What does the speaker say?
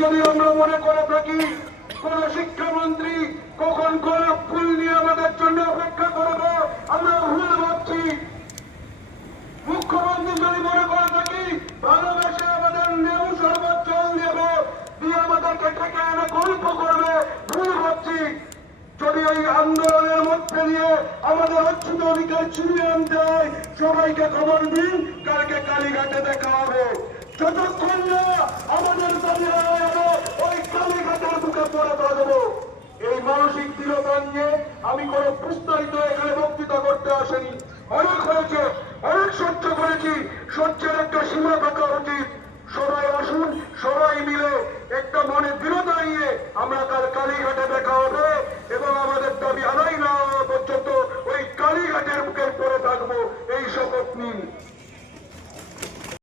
যদি আমরা মনে করে থাকি, কোন শিক্ষামন্ত্রী কখন কোন ফুল নিয়ে আমাদের জন্য অপেক্ষা করবে, আমরা ভুল ভাবছি। মুখ্যমন্ত্রী যদি মনে করে থাকি, ভালোবাসে আমাদের নেউ সর্বোচ্চ দেব, দিয়ে আমাদেরকে ডেকে এনে গল্প করবে, ভুল ভাবছি। যদি ওই আন্দোলনের মধ্যে দিয়ে আমাদের অচ্ছুত অধিকার ছিনিয়ে আনতে হয়, সবাইকে খবর দিন, কালকে কালীঘাটে দেখা হবে। যতক্ষণ না নিয়ে আমি কোনো প্রস্তাবিত এখানে বক্তৃতা করতে আসেনি। অনেক হয়েছে, অনেক সহ্য করেছি। সহ্যের একটা সীমা থাকা উচিত। সবাই আসুন, সবাই মিলে একটা মনে দৃঢ়তা নিয়ে আমরা কাল কালীঘাটে দেখা হবে এবং আমাদের দাবি আদায় না পর্যন্ত ওই কালীঘাটের বুকে পরে থাকব। এই শপথ নিন।